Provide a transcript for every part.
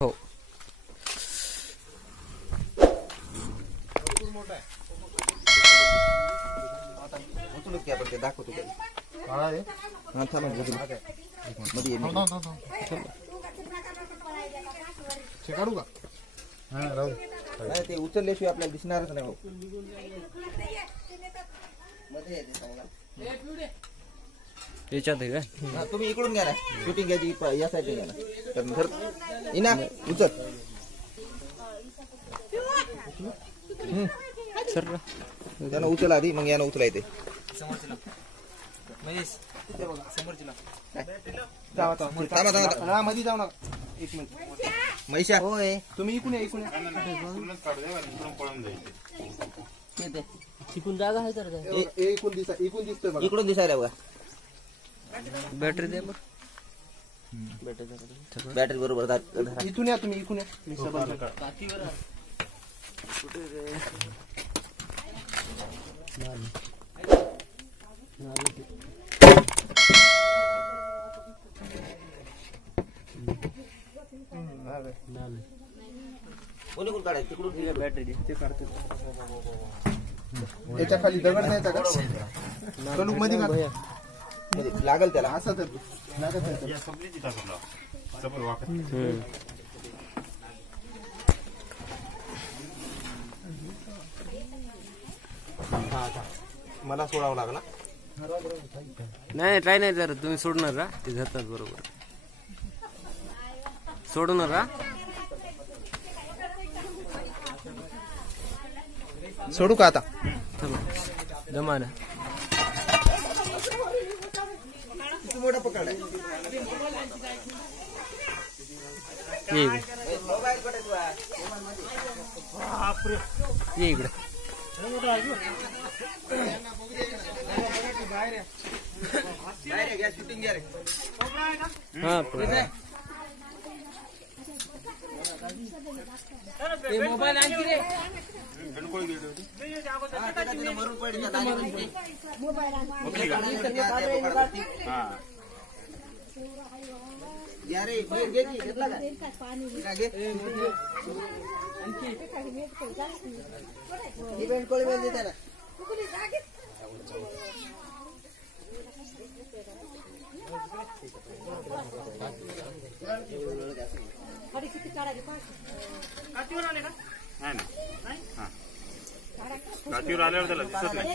हो उचलू की आपण ते दाखवतो काही काढू का? नाही ते उचलल्याशिवाय आपल्याला दिसणारच नाही. याच्यात आहे का? तुम्ही इकडून घ्या ना, शूटिंग घ्यायची या साईड घ्या ना. तर इना उचल सर त्यानं उचल आधी, मग यानं उचला येते. मध्ये जाऊ नका. एक मिनिट महिषा होय, तुम्ही इकून या, इकून या. तिकून जागा आहे तर इकून दिसतोय बघा. इकडून दिसायला बघा. बॅटरी दे बरं. बॅटरी बरोबर धरा. इथून या तुम्ही, इकून या. कोणी कोण काढायचं तिकडून बॅटरी दे. ते काढतो. याच्या खाली दगड नाही का? कलू मध्ये लागल त्याला. असं तर लागत नाही. मला सोडावं लागला. नाही ट्राय नाही जरा तुम्ही सोडणार का? ते धरतात बरोबर. सोडणार का? सोडू का आता? जमाना मोठा पकड आहे. ये इकडे शूटिंग घ्या रे. हा मोबाईल आणखी रे. मरून पडली या रे. घे की, घेतला का? घे. इव्हेंट कोळी वेळ देता ना. काठीवर आल्यावर त्याला दिसत नाही.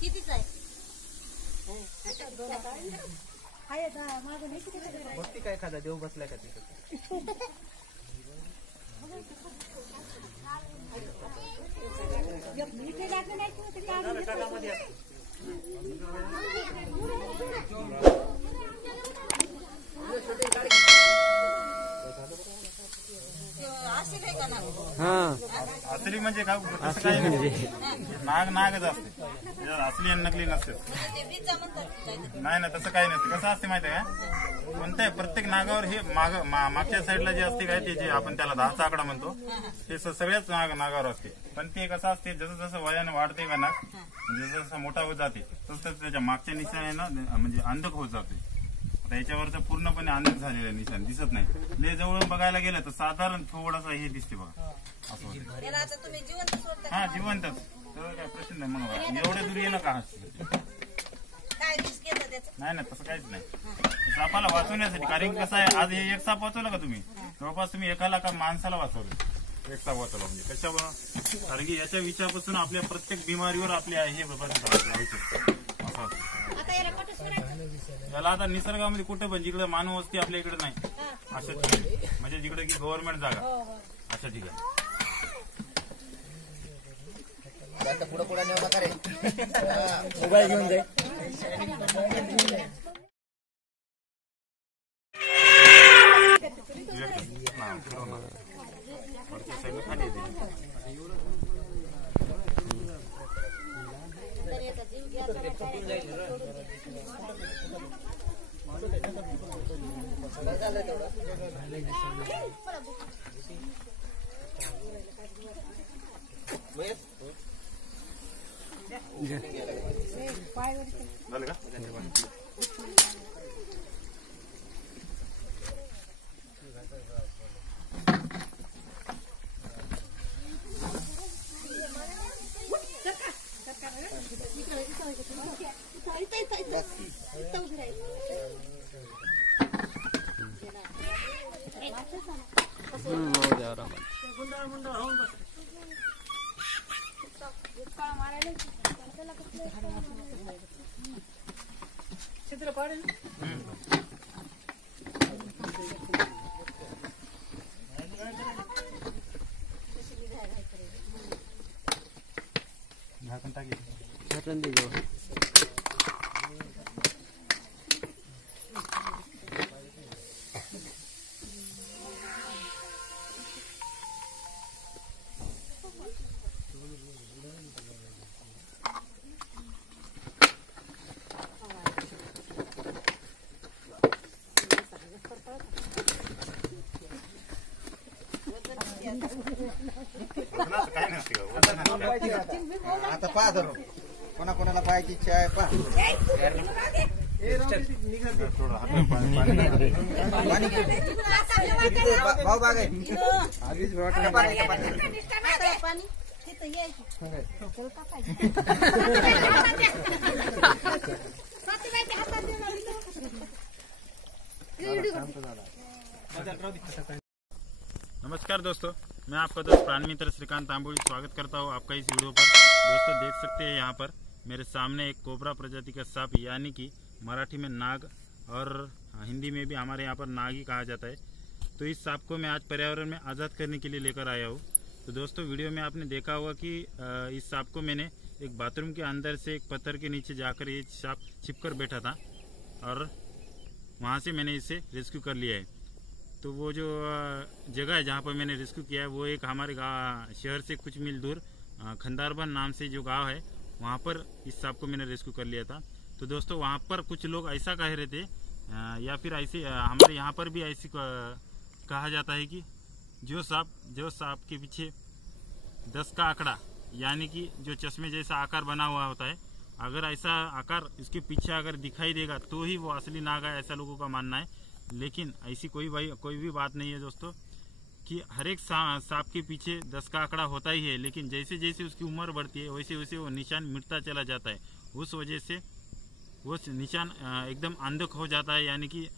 कितीच आहे? भक्ती काय खादा देव बसलाय का तिथे? असली म्हणजे काय? तसं काही नाही. नाग नागच असते. असली आणि नकली नसते. नाही ना, तसं काही नसते. कसं असते माहिती आहे का? कोणत्या प्रत्येक नागावर हे मागच्या साईडला जे असते काय, ते जे आपण त्याला 10चा आकडा म्हणतो, ते सगळ्याच नागावर असते. पण ते कसं असते, जसं जसं वयाने वाढते का नाग, म्हणजे जसं मोठा होत जाते तसं त्याच्या मागच्या निशाण्यानं म्हणजे अंधक होत जाते. आता याच्यावरचं पूर्णपणे अंधक झालेलं निशाण दिसत नाही. ले जवळून बघायला गेलं तर साधारण थोडासा हे दिसते बघा. असं हा, जिवंतच. तर काय प्रश्न नाही. मग एवढे दूर येणं का? नाही ना, तसं काहीच नाही. सापाला वाचवण्यासाठी. कारण कसं आहे, आज हे एक साप वाचवलं का तुम्ही, जवळपास तुम्ही एकाला का माणसाला वाचवलं. एक साप वाचवला म्हणजे कशावर? कारण की याच्या विषयापासून आपल्या प्रत्येक बिमारीवर आपले हे याला आता निसर्गामध्ये कुठे पण जिकडे मानव वस्ती आपल्या इकडे नाही अशा ठिकाणी, म्हणजे जिकडे की गव्हर्नमेंट जागा अशा ठिकाणी. पुढे पुढे नेऊ नका रे. मोबाईल घेऊन जाईल. झालं का? जाऊ द्या आरामात. झाकण टाकी. झाकण दे जाऊ. वजनाचं काय नसते का? वजन आता पहा धरून कोणाकोणाला पाहायची इच्छा आहे पहा. थोडं हाताला पाणी टाका. पाणी किती भाव बाग आहे. आधीच वाटलं पाणी तिथं यायचं. नमस्कार दोस्तों, मैं आपका दोस्त प्राण मित्र श्रीकांत तांबुली स्वागत करता हूँ आपका इस वीडियो पर। दोस्तों देख सकते हैं यहाँ पर मेरे सामने एक कोबरा प्रजाति का सांप यानी कि मराठी में नाग और हिंदी में भी हमारे यहाँ पर नाग ही कहा जाता है। तो इस सांप को मैं आज पर्यावरण में आज़ाद करने के लिए लेकर आया हूँ। तो दोस्तों वीडियो में आपने देखा होगा कि इस सांप को मैंने एक बाथरूम के अंदर से एक पत्थर के नीचे जाकर ये सांप छिपकर बैठा था और वहाँ से मैंने इसे रेस्क्यू कर लिया है। तो वो जो जगह है जहाँ पर मैंने रेस्क्यू किया है वो एक हमारे शहर से कुछ मील दूर खंदारबन नाम से जो गांव है वहाँ पर इस सांप को मैंने रेस्क्यू कर लिया था। तो दोस्तों वहाँ पर कुछ लोग ऐसा कह रहे थे या फिर ऐसे हमारे यहाँ पर भी ऐसी कहा जाता है कि जो सांप के पीछे 10 का आंकड़ा यानी कि जो चश्मे जैसा आकार बना हुआ होता है, अगर ऐसा आकार इसके पीछे अगर दिखाई देगा तो ही वो असली नाग है, ऐसा लोगों का मानना है। लेकिन ऐसी कोई भी बात नहीं है दोस्तों कि हर एक सांप के पीछे 10 का आंकड़ा होता ही है, लेकिन जैसे जैसे उसकी उम्र बढ़ती है वैसे वैसे वो निशान मिटता चला जाता है। उस वजह से वो निशान एकदम अंधक हो जाता है, यानी कि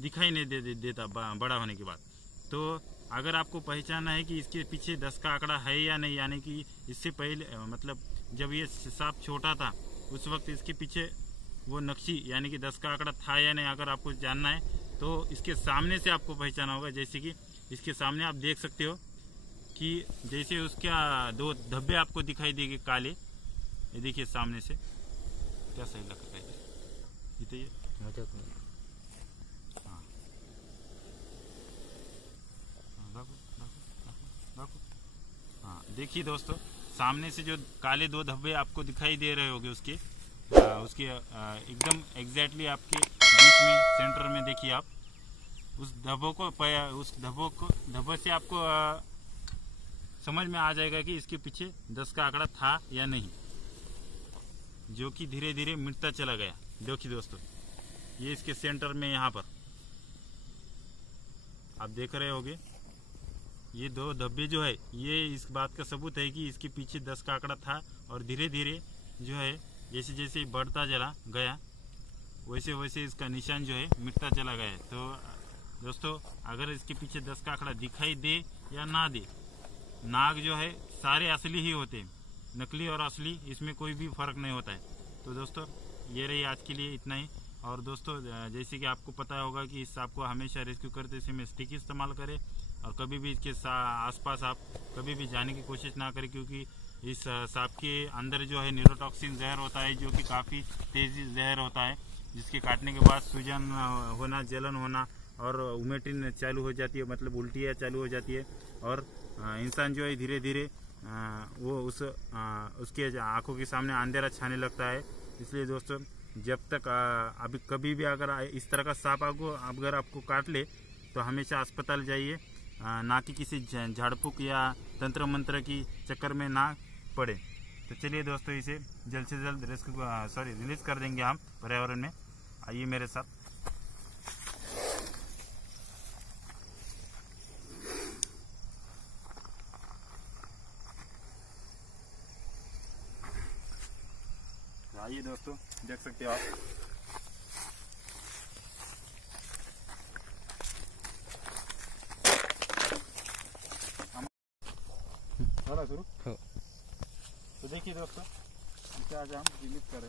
दिखाई नहीं देता बड़ा होने के बाद। तो अगर आपको पहचानना है कि इसके पीछे 10 का आंकड़ा है या नहीं, यानी कि इससे पहले मतलब जब ये सांप छोटा था उस वक्त इसके पीछे वो नक्शी यानी कि 10 का आंकड़ा था या नहीं, अगर आपको जानना है तो इसके सामने से आपको पहचाना होगा। जैसे कि इसके सामने आप देख सकते हो कि जैसे उसका 2 धब्बे आपको दिखाई देंगे काले, ये देखिए सामने से क्या सही लग रहा है ये हाँ देखिए दोस्तों, सामने से जो काले 2 धब्बे आपको दिखाई दे रहे होंगे उसके एकदम एग्जैक्टली आपके बीच में सेंटर में देखिए आप उस धब्बे से आपको समझ में आ जाएगा कि इसके पीछे 10 का आंकड़ा था या नहीं, जो कि धीरे धीरे मिटता चला गया। देखिए दोस्तों, ये इसके सेंटर में यहाँ पर आप देख रहे होंगे ये 2 धब्बे जो है ये इस बात का सबूत है कि इसके पीछे 10 का आंकड़ा था और धीरे धीरे जो है जैसे जैसे बढ़ता चला गया वैसे वैसे इसका निशान जो है मिटता चला गया। तो दोस्तों अगर इसके पीछे 10 का आंकड़ा दिखाई दे या ना दे, नाग जो है सारे असली ही होते हैं, नकली और असली इसमें कोई भी फर्क नहीं होता है। तो दोस्तों ये रही आज के लिए इतना ही। और दोस्तों जैसे कि आपको पता होगा कि इस सांप को हमेशा रेस्क्यू करते समय स्टिक इस्तेमाल करें और कभी भी इसके आसपास आप कभी भी जाने की कोशिश ना करें, क्योंकि इस सांप के अंदर जो है न्यूरोटॉक्सिन जहर होता है जो कि काफ़ी तेज़ी जहर होता है, जिसके काटने के बाद सूजन होना, जलन होना और उमेटिन चालू हो जाती है, मतलब उल्टियाँ चालू हो जाती है और इंसान जो है धीरे धीरे वो उसके आंखों के सामने अंधेरा छाने लगता है। इसलिए दोस्तों जब तक अभी कभी भी अगर इस तरह का सांप अगर आपको काट ले तो हमेशा अस्पताल जाइए, ना कि किसी झाड़ फूक या तंत्र मंत्र की चक्कर में ना पड़े। तो चलिए दोस्तों इसे जल्द से जल्द रिलीज कर देंगे हम पर्यावरण में। आइए मेरे साथ। आइए दोस्तों, देख सकते हो आप। शुरू हो। तो देखिए दोस्तों, इसे आज हम रिलीज करें।